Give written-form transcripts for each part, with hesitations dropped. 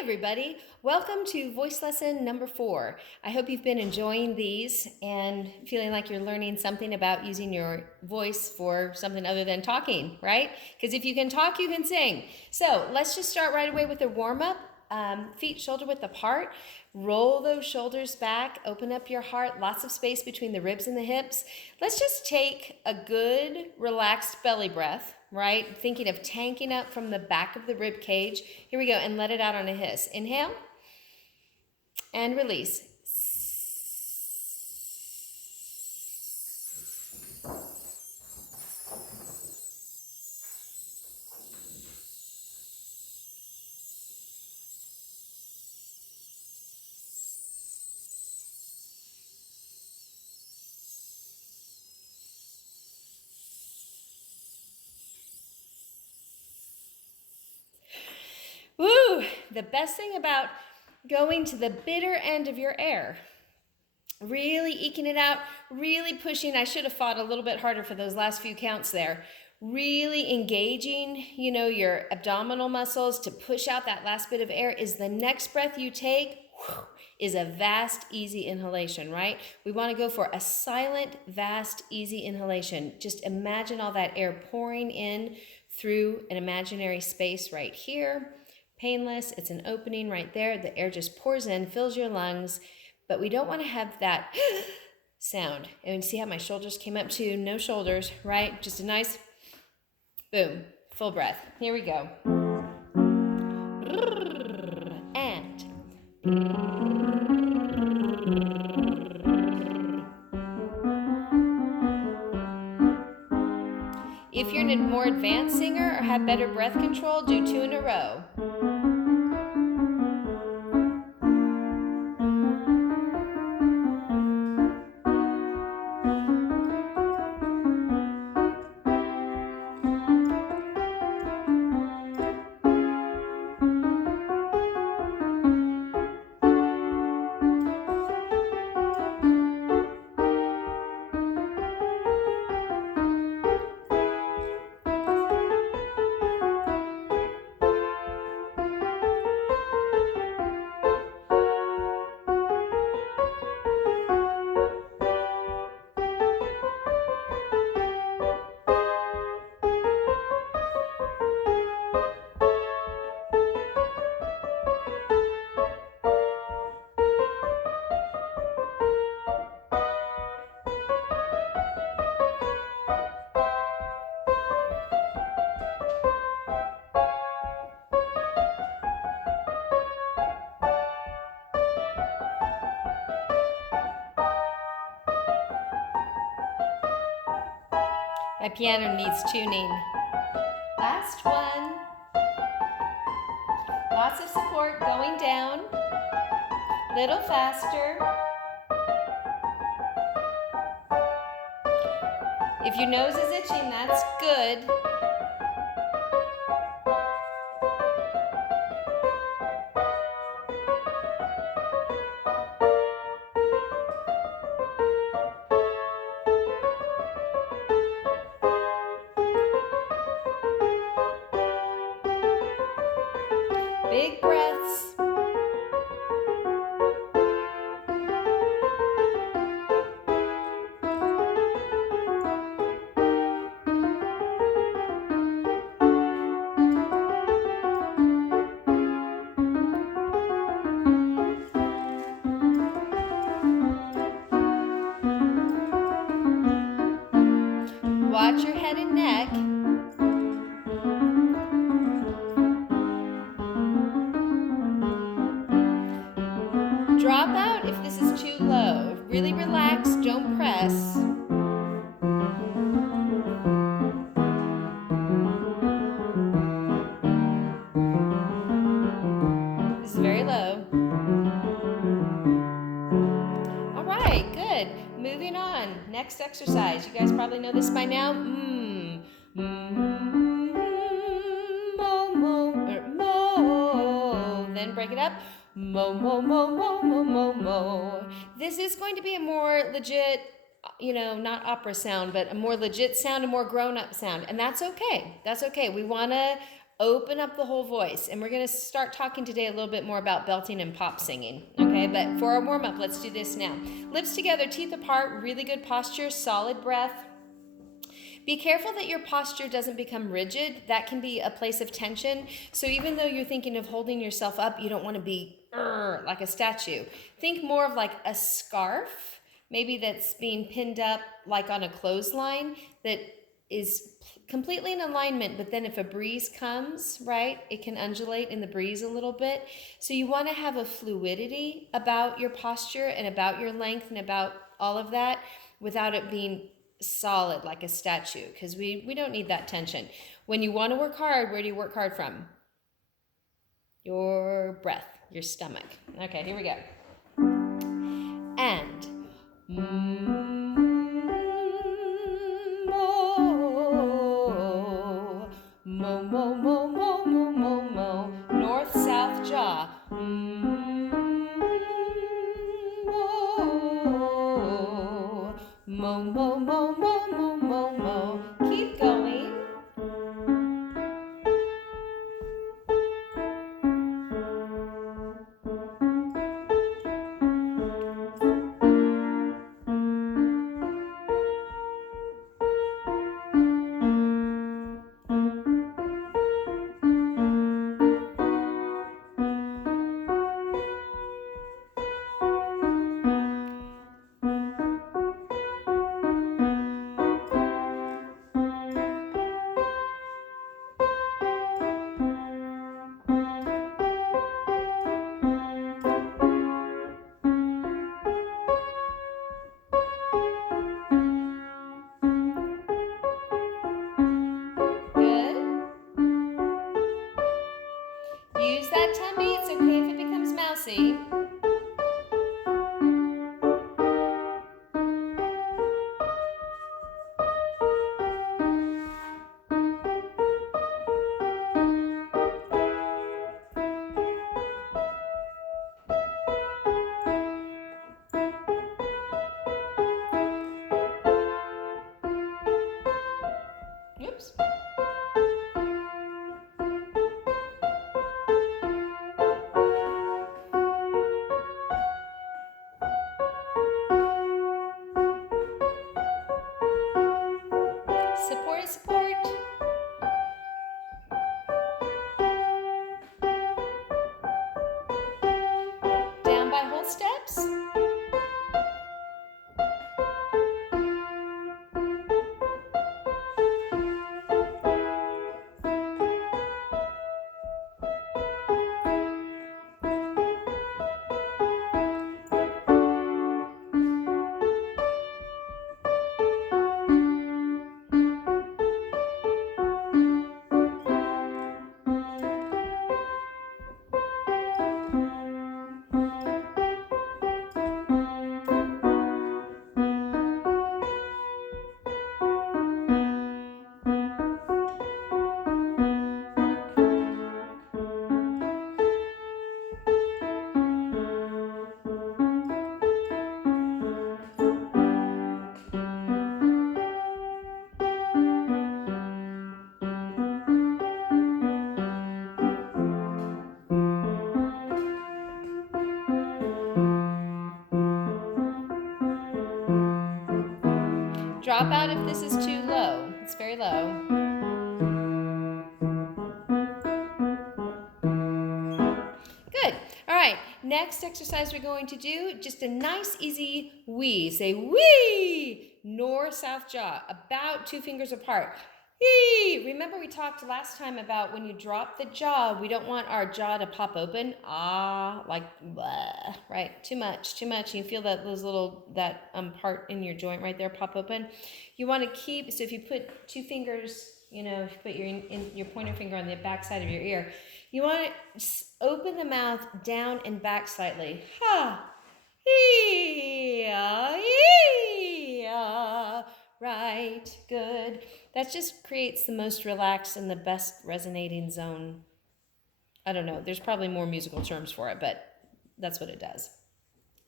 everybody. Welcome to voice lesson number 4. I hope you've been enjoying these and feeling like you're learning something about using your voice for something other than talking, right? Because if you can talk, you can sing. So let's just start right away with a warm-up. Feet shoulder width apart. Roll those shoulders back. Open up your heart. Lots of space between the ribs and the hips. Let's just take a good, relaxed belly breath. Right? Thinking of tanking up from the back of the rib cage. Here we go, and let it out on a hiss. Inhale and release. Woo! The best thing about going to the bitter end of your air, really eking it out, really pushing. I should have fought a little bit harder for those last few counts there. Really engaging, your abdominal muscles to push out that last bit of air is the next breath you take is a vast, easy inhalation, right? We want to go for a silent, vast, easy inhalation. Just imagine all that air pouring in through an imaginary space right here. Painless, it's an opening right there. The air just pours in, fills your lungs, but we don't want to have that sound. And see how my shoulders came up to no shoulders, right? Just a nice boom, full breath. Here we go. And if you're a more advanced singer or have better breath control, do 2 in a row. My piano needs tuning. Last one. Lots of support going down. Little faster. If your nose is itching, that's good. Big breaths. Watch your head and neck. Drop out if this is too low. Really relax, don't press. This is very low. All right, good. Moving on. Next exercise. You guys probably know this by now. Mo, mo. Then break it up. Mo, mo, mo, mo, mo, mo, mo. This is going to be a more legit, not opera sound, but a more legit sound, a more grown-up sound. And that's okay. That's okay. We want to Open up the whole voice. And we're going to start talking today a little bit more about belting and pop singing. Okay, but for our warm-up, let's do this now. Lips together, teeth apart, really good posture, solid breath. Be careful that your posture doesn't become rigid. That can be a place of tension. So even though you're thinking of holding yourself up, you don't want to be like a statue. Think more of like a scarf, maybe that's being pinned up like on a clothesline that is completely in alignment, but then if a breeze comes, right, it can undulate in the breeze a little bit. So you want to have a fluidity about your posture and about your length and about all of that without it being solid like a statue, because we don't need that tension. When you want to work hard, where do you work hard from? Your breath, your stomach. Okay, here we go. And mo, mo, mo, mo, mo, mo, mo, mo. North, south jaw. Mo, mo, mo, mo, mo, mo, mo. Keep going. Use that tummy. It's okay if it becomes mousy. Oops. Support, support. Down by whole steps. Drop out if this is too low. It's very low. Good. All right. Next exercise we're going to do, just a nice easy wee. Say wee. North, south jaw, about 2 fingers apart. Wee. Remember we talked last time about when you drop the jaw, we don't want our jaw to pop open. Like blah, right? Too much. You feel that that part in your joint right there pop open. You want to keep, so if you put 2 fingers, if you put your pointer finger on the back side of your ear, you want to open the mouth down and back slightly. Ha. Right, good. That just creates the most relaxed and the best resonating zone. I don't know, there's probably more musical terms for it, but that's what it does.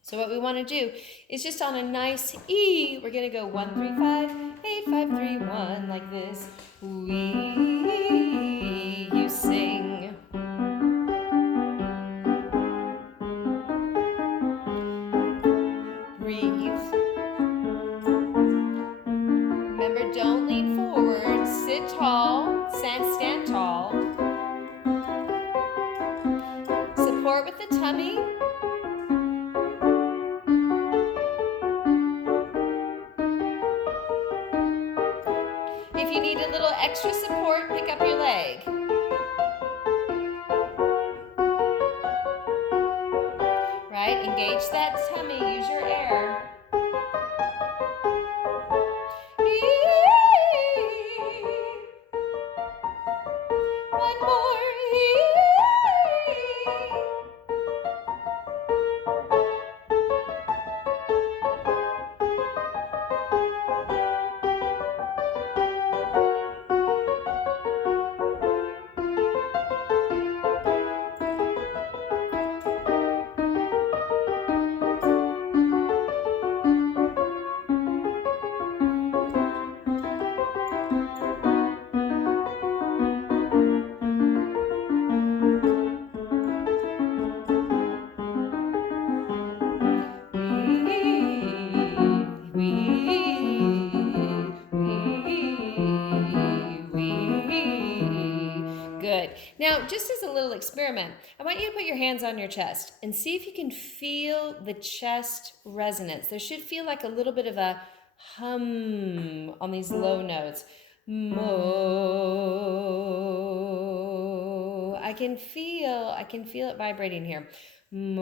So what we want to do is just on a nice E, we're going to go 1, 3, 5, 8, 5, 3, 1, like this. We, you the tummy. If you need a little extra support, pick up your leg. Right? Engage that tummy. Use your air. One more. Good. Now, just as a little experiment, I want you to put your hands on your chest and see if you can feel the chest resonance. There should feel like a little bit of a hum on these low notes. Mo. I can feel it vibrating here. Mo.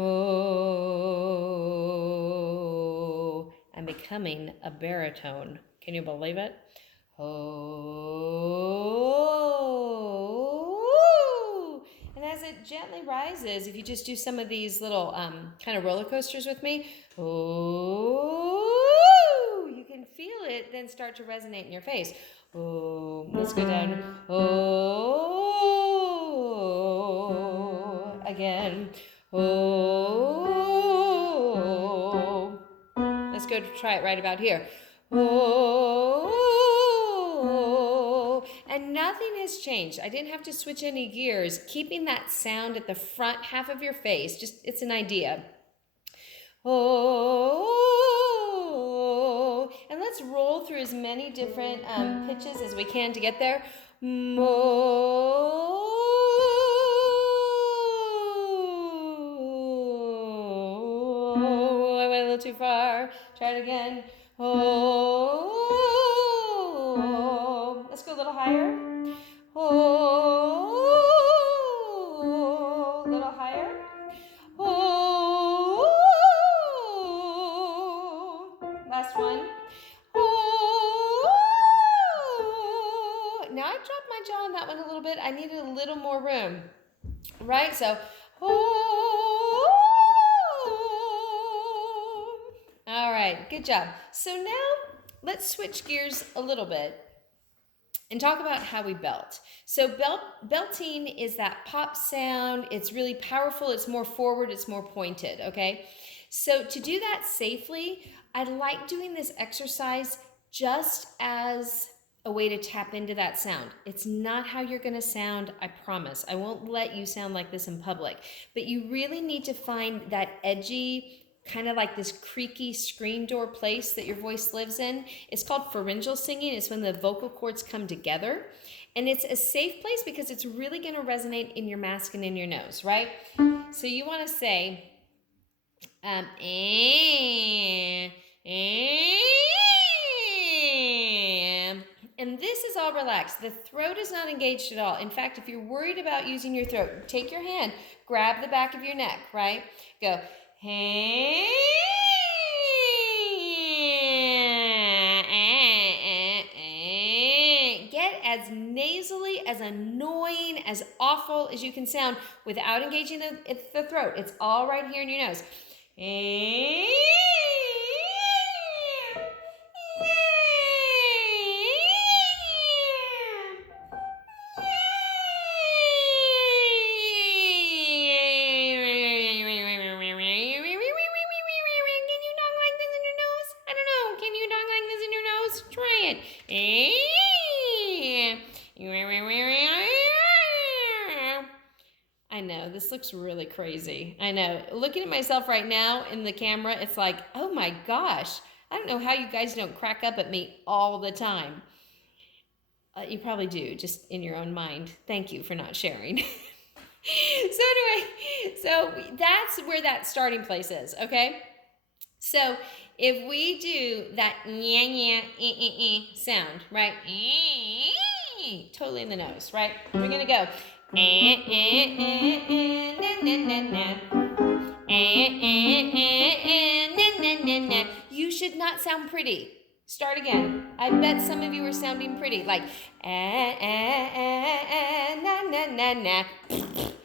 I'm becoming a baritone. Can you believe it? Oh. And as it gently rises, if you just do some of these little kind of roller coasters with me, oh, you can feel it then start to resonate in your face. Oh, let's go down. Oh, again. Oh, let's go to try it right about here. Oh, and nothing has changed. I didn't have to switch any gears. Keeping that sound at the front half of your face, just it's an idea. Oh, and let's roll through as many different pitches as we can to get there. Mo. I went a little too far. Try it again. Oh, let's go a little higher. Oh, a little higher. Oh, last one. Oh, now I dropped my jaw on that one a little bit. I needed a little more room, right? So, oh. All right, good job. So now let's switch gears a little bit and talk about how we belt. So belting is that pop sound. It's really powerful. It's more forward. It's more pointed, okay? So to do that safely, I like doing this exercise just as a way to tap into that sound. It's not how you're gonna sound, I promise. I won't let you sound like this in public, but you really need to find that edgy, kind of like this creaky screen door place that your voice lives in. It's called pharyngeal singing. It's when the vocal cords come together. And it's a safe place because it's really gonna resonate in your mask and in your nose, right? So you wanna say, and this is all relaxed. The throat is not engaged at all. In fact, if you're worried about using your throat, take your hand, grab the back of your neck, right? Go, get as nasally, as annoying, as awful as you can sound without engaging the throat. It's all right here in your nose. I know, this looks really crazy. I know. Looking at myself right now in the camera, it's like, oh my gosh. I don't know how you guys don't crack up at me all the time. You probably do, just in your own mind. Thank you for not sharing. So anyway, So that's where that starting place is, okay? So if we do that sound, right? Totally in the nose, right? We're gonna go. You should not sound pretty. Start again. I bet some of you are sounding pretty, like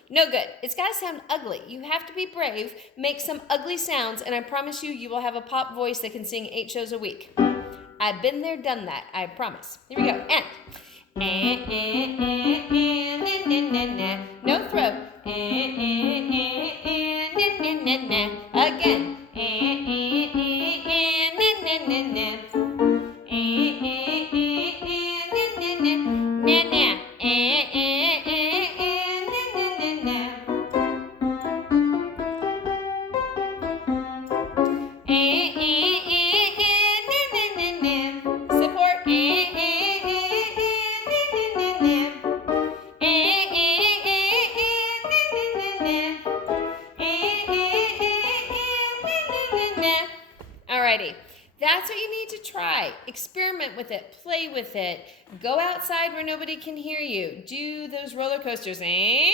no good. It's got to sound ugly. You have to be brave, make some ugly sounds, and I promise you, you will have a pop voice that can sing 8 shows a week. I've been there, done that. I promise. Here we go. No throat. Again. Alrighty, that's what you need to try. Experiment with it, play with it, go outside where nobody can hear you, do those roller coasters. Find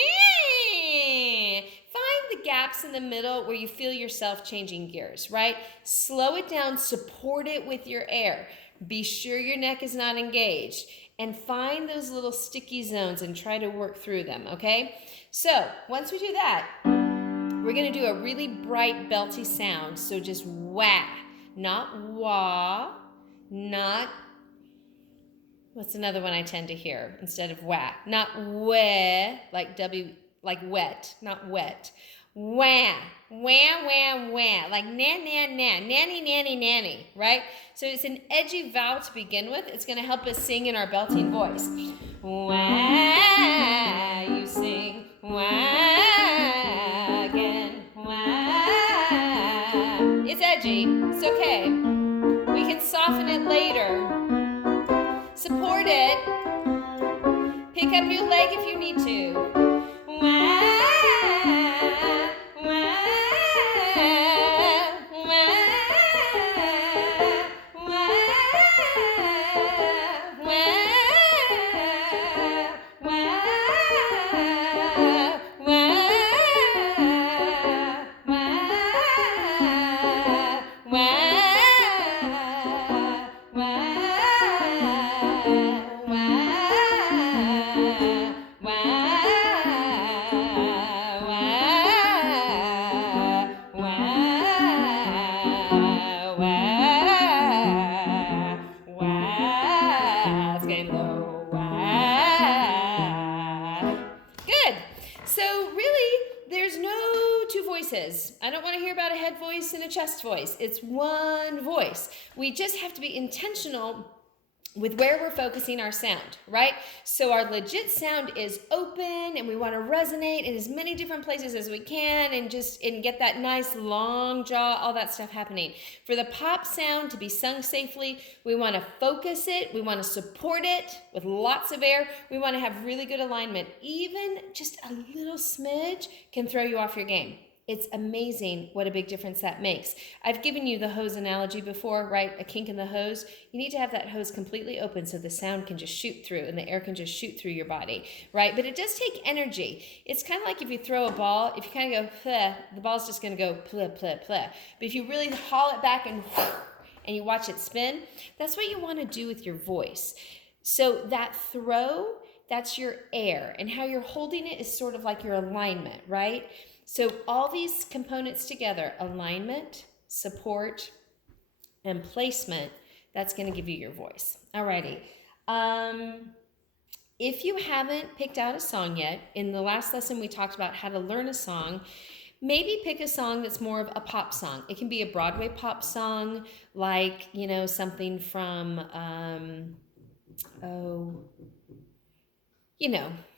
the gaps in the middle where you feel yourself changing gears, right? Slow it down, support it with your air. Be sure your neck is not engaged, and find those little sticky zones and try to work through them, okay? So once we do that, we're gonna do a really bright belty sound, so just wah, not wah, not, what's another one I tend to hear instead of wah? Not weh, like W, like wet, not wet. Wah, wah, wah, wah, like na, na, na, nanny, nanny, nanny, right? So it's an edgy vowel to begin with. It's gonna help us sing in our belting voice. Wah, you sing, wah. It's edgy, it's okay. We can soften it later. Support it. Pick up your leg if you need to. I don't want to hear about a head voice and a chest voice. It's one voice. We just have to be intentional with where we're focusing our sound, right? So our legit sound is open, and we want to resonate in as many different places as we can, and get that nice long jaw, all that stuff happening. For the pop sound to be sung safely, we want to focus it, we want to support it with lots of air, we want to have really good alignment. Even just a little smidge can throw you off your game. It's amazing what a big difference that makes. I've given you the hose analogy before, right? A kink in the hose. You need to have that hose completely open so the sound can just shoot through and the air can just shoot through your body, right? But it does take energy. It's kind of like if you throw a ball, if you kind of go, pleh, the ball's just going to go pleh, pleh, pleh. But if you really haul it back and you watch it spin, that's what you want to do with your voice. So that throw, that's your air. And how you're holding it is sort of like your alignment, right? So all these components together, alignment, support, and placement, that's going to give you your voice. Alrighty. If you haven't picked out a song yet, in the last lesson we talked about how to learn a song. Maybe pick a song that's more of a pop song. It can be a Broadway pop song, like, something from,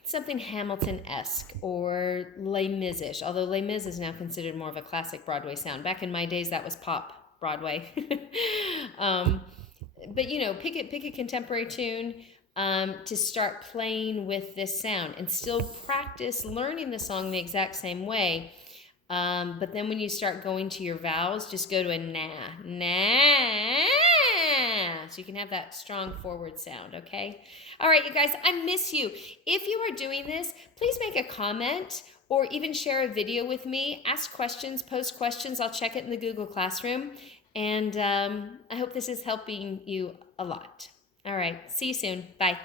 something Hamilton-esque or Les Mis-ish, although Les Mis is now considered more of a classic Broadway sound. Back in my days, that was pop Broadway. But pick a contemporary tune. to start playing with this sound and still practice learning the song the exact same way. But then when you start going to your vowels, just go to a na. So you can have that strong forward sound, okay? All right, you guys, I miss you. If you are doing this, please make a comment or even share a video with me. Ask questions, post questions. I'll check it in the Google Classroom. And I hope this is helping you a lot. All right, see you soon. Bye.